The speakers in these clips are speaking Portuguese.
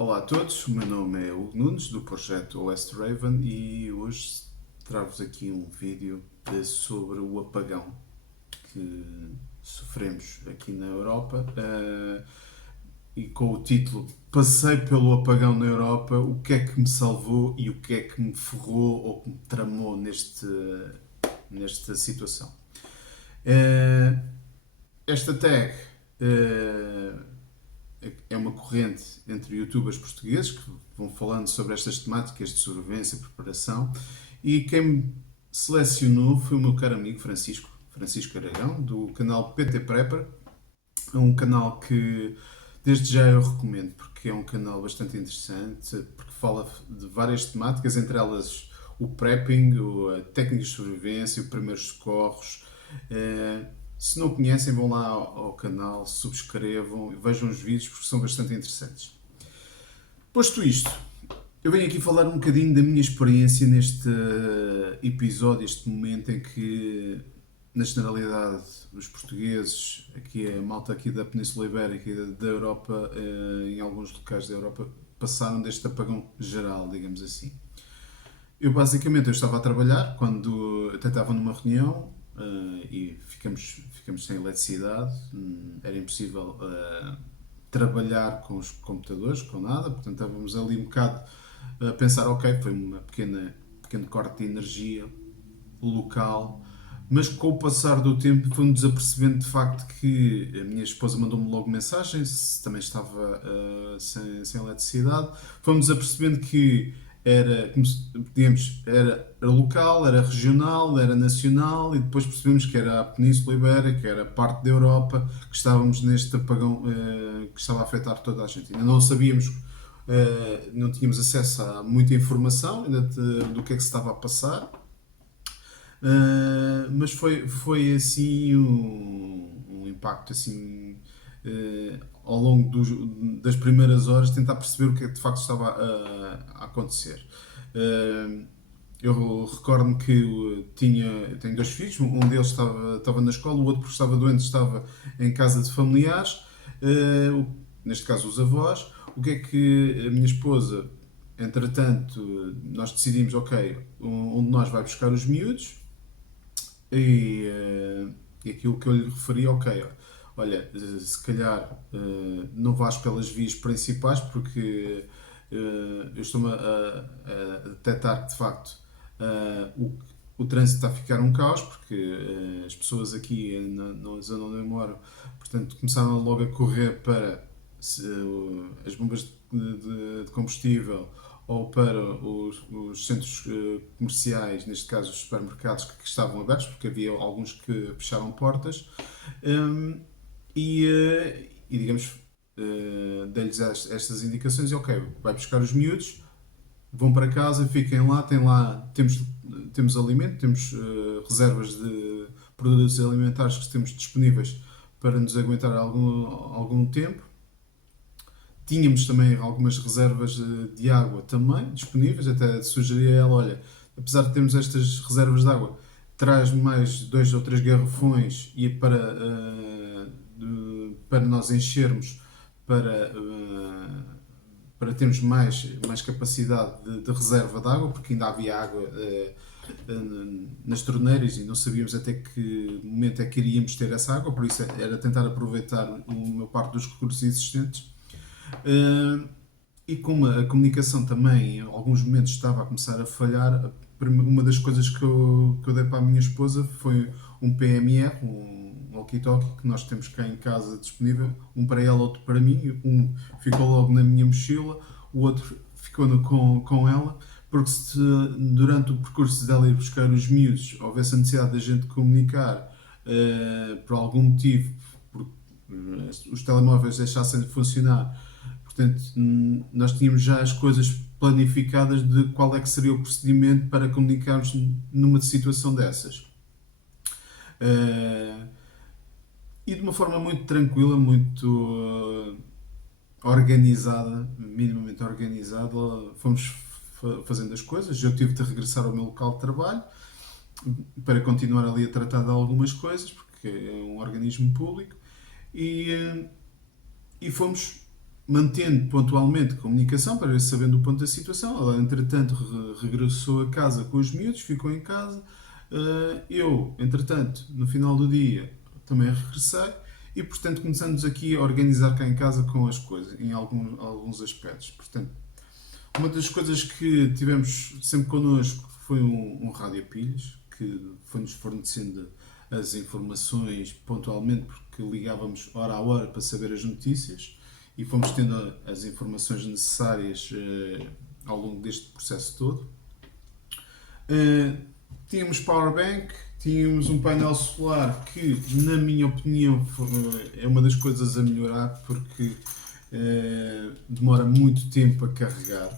Olá a todos, o meu nome é Hugo Nunes do projeto West Raven e hoje trago-vos aqui um vídeo sobre o apagão que sofremos aqui na Europa e com o título Passei pelo apagão na Europa, o que é que me salvou e o que é que me ferrou ou que me tramou nesta situação. Eh, Esta tag é uma corrente entre youtubers portugueses que vão falando sobre estas temáticas de sobrevivência e preparação, e quem me selecionou foi o meu caro amigo Francisco Aragão, do canal PT Prepper. É um canal que desde já eu recomendo porque é um canal bastante interessante, porque fala de várias temáticas, entre elas o prepping, a técnicas de sobrevivência, os primeiros socorros. Se não conhecem, vão lá ao canal, subscrevam e vejam os vídeos porque são bastante interessantes. Posto isto, eu venho aqui falar um bocadinho da minha experiência neste episódio, este momento em que, na generalidade, os portugueses, aqui a malta aqui da Península Ibérica e da Europa, em alguns locais da Europa, passaram deste apagão geral, digamos assim. Eu estava a trabalhar quando até estava numa reunião e ficamos sem eletricidade. Era impossível trabalhar com os computadores, com nada, portanto estávamos ali um bocado a pensar, ok, foi uma pequeno corte de energia local, mas com o passar do tempo fomos apercebendo de facto que a minha esposa mandou-me logo mensagem se também estava sem eletricidade. Fomos apercebendo que era, digamos, era local, era regional, era nacional, e depois percebemos que era a Península Ibérica, que era parte da Europa, que estávamos neste apagão que estava a afetar toda a gente. Ainda não sabíamos, não tínhamos acesso a muita informação ainda do que é que se estava a passar. Mas foi assim um impacto assim ao longo das primeiras horas, tentar perceber o que é que de facto estava a acontecer. Uh, eu recordo-me que tenho dois filhos, um deles estava na escola, o outro, porque estava doente, estava em casa de familiares, neste caso os avós. O que é que a minha esposa, entretanto, nós decidimos, ok, um de nós vai buscar os miúdos, e aquilo que eu lhe referi, ok, olha, se calhar não vais pelas vias principais porque eu estou-me a detectar que de facto o trânsito está a ficar um caos, porque as pessoas aqui na zona onde eu moro, portanto, começaram logo a correr para as bombas de combustível ou para os centros comerciais, neste caso os supermercados que estavam abertos, porque havia alguns que fecharam portas. Um, e digamos, dei-lhes estas indicações e ok, vai buscar os miúdos, vão para casa, fiquem lá, temos alimento, temos reservas de produtos alimentares que temos disponíveis para nos aguentar algum tempo. Tínhamos também algumas reservas de água também disponíveis, até sugeri a ela, olha, apesar de termos estas reservas de água, traz mais dois ou três garrafões e para nós enchermos, para, para termos mais capacidade de reserva de água, porque ainda havia água nas torneiras e não sabíamos até que momento é que iríamos ter essa água, por isso era tentar aproveitar uma parte dos recursos existentes. E como a comunicação também em alguns momentos estava a começar a falhar, uma das coisas que eu dei para a minha esposa foi um PMR, um walkie-talkie que nós temos cá em casa disponível, um para ela, outro para mim. Um ficou logo na minha mochila, o outro ficou com ela, porque se durante o percurso dela ir buscar os miúdos houvesse a necessidade da gente comunicar por algum motivo, porque os telemóveis deixassem de funcionar. Portanto, nós tínhamos já as coisas planificadas de qual é que seria o procedimento para comunicarmos numa situação dessas. E de uma forma muito tranquila, muito organizada, minimamente organizada, fomos fazendo as coisas. Eu tive de regressar ao meu local de trabalho para continuar ali a tratar de algumas coisas, porque é um organismo público, e fomos mantendo pontualmente comunicação para ir sabendo o ponto da situação. Ela, entretanto, regressou a casa com os miúdos, ficou em casa. Eu, entretanto, no final do dia, também regressei e, portanto, começamos aqui a organizar cá em casa com as coisas, em alguns aspectos. Portanto, uma das coisas que tivemos sempre connosco foi um rádio a pilhas, que foi-nos fornecendo as informações pontualmente, porque ligávamos hora a hora para saber as notícias e fomos tendo as informações necessárias ao longo deste processo todo. Tínhamos powerbank, tínhamos um painel solar que, na minha opinião, é uma das coisas a melhorar porque demora muito tempo a carregar.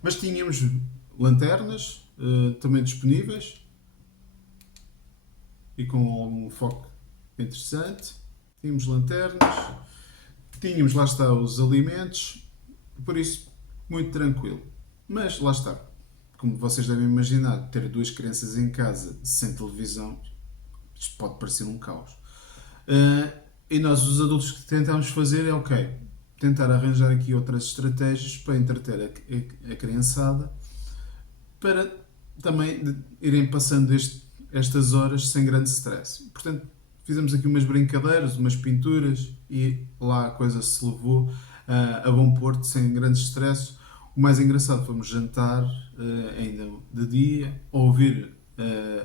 Mas tínhamos lanternas também disponíveis e com algum foco interessante. Tínhamos lanternas, tínhamos, lá está, os alimentos, por isso, muito tranquilo. Mas lá está, como vocês devem imaginar, ter duas crianças em casa sem televisão, isto pode parecer um caos. E nós, os adultos, que tentamos fazer é, ok, tentar arranjar aqui outras estratégias para entreter a criançada, para também irem passando estas horas sem grande stress. Portanto, fizemos aqui umas brincadeiras, umas pinturas e lá a coisa se levou a bom porto, sem grandes stress. O mais engraçado, fomos jantar ainda de dia, ouvir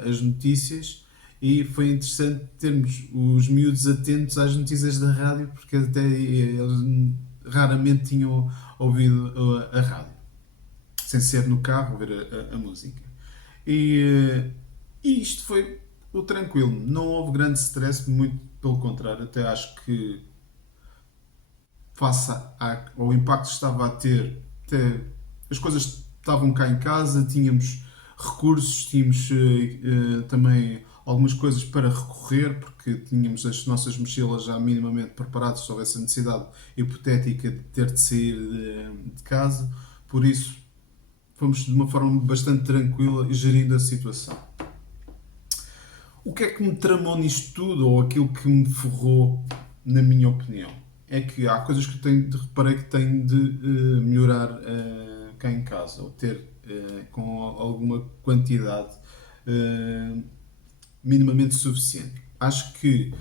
as notícias, e foi interessante termos os miúdos atentos às notícias da rádio, porque até eles raramente tinham ouvido a rádio, sem ser no carro, ouvir a música. E isto foi o tranquilo, não houve grande stress, muito pelo contrário, até acho que face ao impacto que estava a ter, até as coisas estavam cá em casa, tínhamos recursos, tínhamos também algumas coisas para recorrer, porque tínhamos as nossas mochilas já minimamente preparadas se houvesse a necessidade hipotética de ter de sair de casa, por isso fomos de uma forma bastante tranquila gerindo a situação. O que é que me tramou nisto tudo, ou aquilo que me ferrou, na minha opinião? É que há coisas que reparei que tenho de melhorar cá em casa, ou ter com alguma quantidade minimamente suficiente. Acho que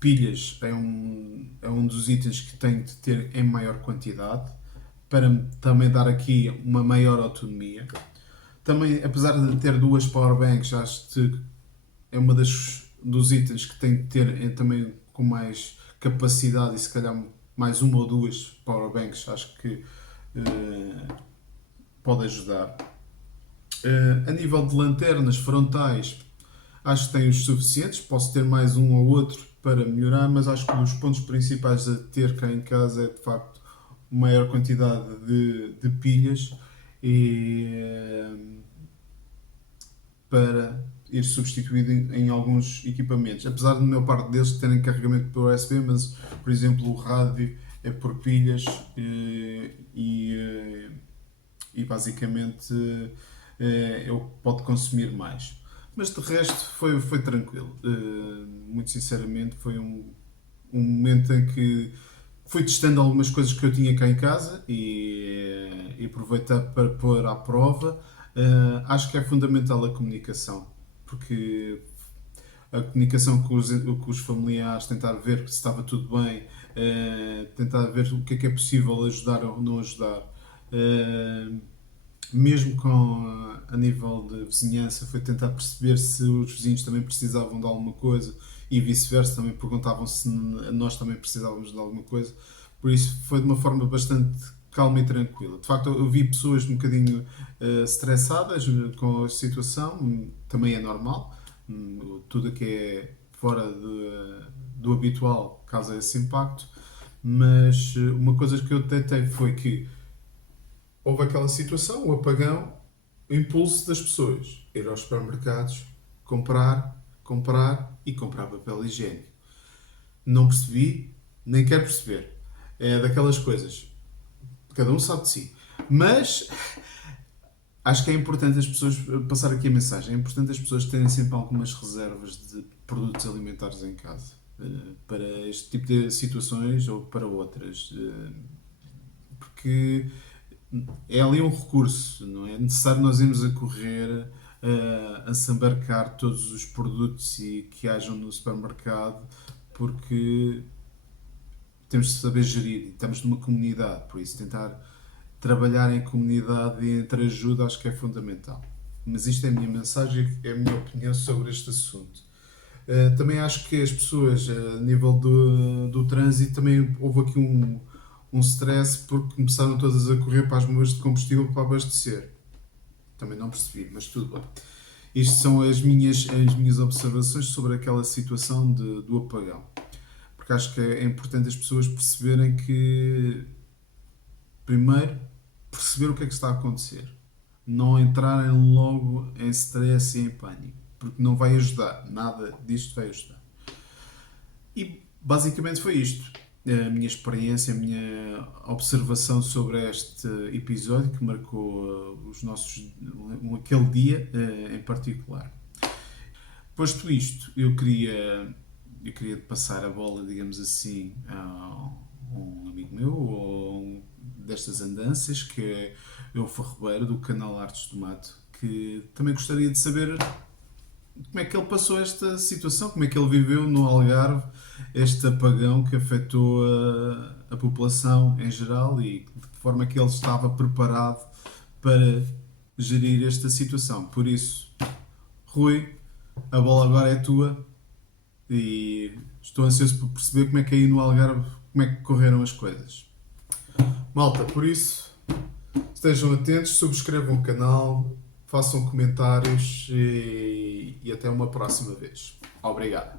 pilhas é um dos itens que tenho de ter em maior quantidade, para também dar aqui uma maior autonomia. Também, apesar de ter duas powerbanks, acho que é uma dos itens que tem de ter também com mais capacidade, e se calhar mais uma ou duas powerbanks, acho que pode ajudar. A nível de lanternas frontais, acho que tenho os suficientes, posso ter mais um ou outro para melhorar, mas acho que um dos pontos principais a ter cá em casa é de facto maior quantidade de pilhas para ir substituído em alguns equipamentos. Apesar de a maior parte deles terem carregamento por USB, mas, por exemplo, o rádio é por pilhas e basicamente é o que pode consumir mais. Mas de resto foi tranquilo. Muito sinceramente, foi um momento em que fui testando algumas coisas que eu tinha cá em casa e aproveitar para pôr à prova. Acho que é fundamental a comunicação, porque a comunicação com os familiares, tentar ver se estava tudo bem, tentar ver o que é possível ajudar ou não ajudar. Mesmo a nível de vizinhança, foi tentar perceber se os vizinhos também precisavam de alguma coisa e vice-versa, também perguntavam se nós também precisávamos de alguma coisa. Por isso foi de uma forma bastante calma e tranquila. De facto, eu vi pessoas um bocadinho estressadas com a situação, também é normal. Tudo o que é fora do habitual causa esse impacto, mas uma coisa que eu detectei foi que houve aquela situação, o apagão, o impulso das pessoas, ir aos supermercados, comprar e comprar papel higiênico. Não percebi, nem quero perceber. É daquelas coisas, cada um sabe de si. Mas acho que é importante as pessoas, passar aqui a mensagem, é importante as pessoas terem sempre algumas reservas de produtos alimentares em casa. para este tipo de situações ou para outras. Porque é ali um recurso, não é necessário nós irmos a correr a sambarcar todos os produtos que hajam no supermercado, porque temos de saber gerir e estamos numa comunidade, por isso tentar trabalhar em comunidade e entre ajuda acho que é fundamental. Mas isto é a minha mensagem, é a minha opinião sobre este assunto. Também acho que as pessoas, a nível do trânsito, também houve aqui um stress porque começaram todas a correr para as bombas de combustível para abastecer. Também não percebi, mas tudo bem. Isto são as minhas observações sobre aquela situação do apagão. Porque acho que é importante as pessoas perceberem que, primeiro, perceber o que é que está a acontecer. Não entrarem logo em stress e em pânico. Porque não vai ajudar. Nada disto vai ajudar. E basicamente foi isto. A minha experiência, a minha observação sobre este episódio que marcou aquele dia em particular. Posto isto, eu queria passar a bola, digamos assim, a um amigo meu, ou destas andanças, que é o Ferreira, do canal Artes do Mato, que também gostaria de saber como é que ele passou esta situação, como é que ele viveu no Algarve este apagão que afetou a população em geral e de que forma que ele estava preparado para gerir esta situação. Por isso, Rui, a bola agora é tua e estou ansioso por perceber como é que aí no Algarve, como é que correram as coisas. Malta, por isso, estejam atentos, subscrevam o canal, façam comentários e até uma próxima vez. Obrigado.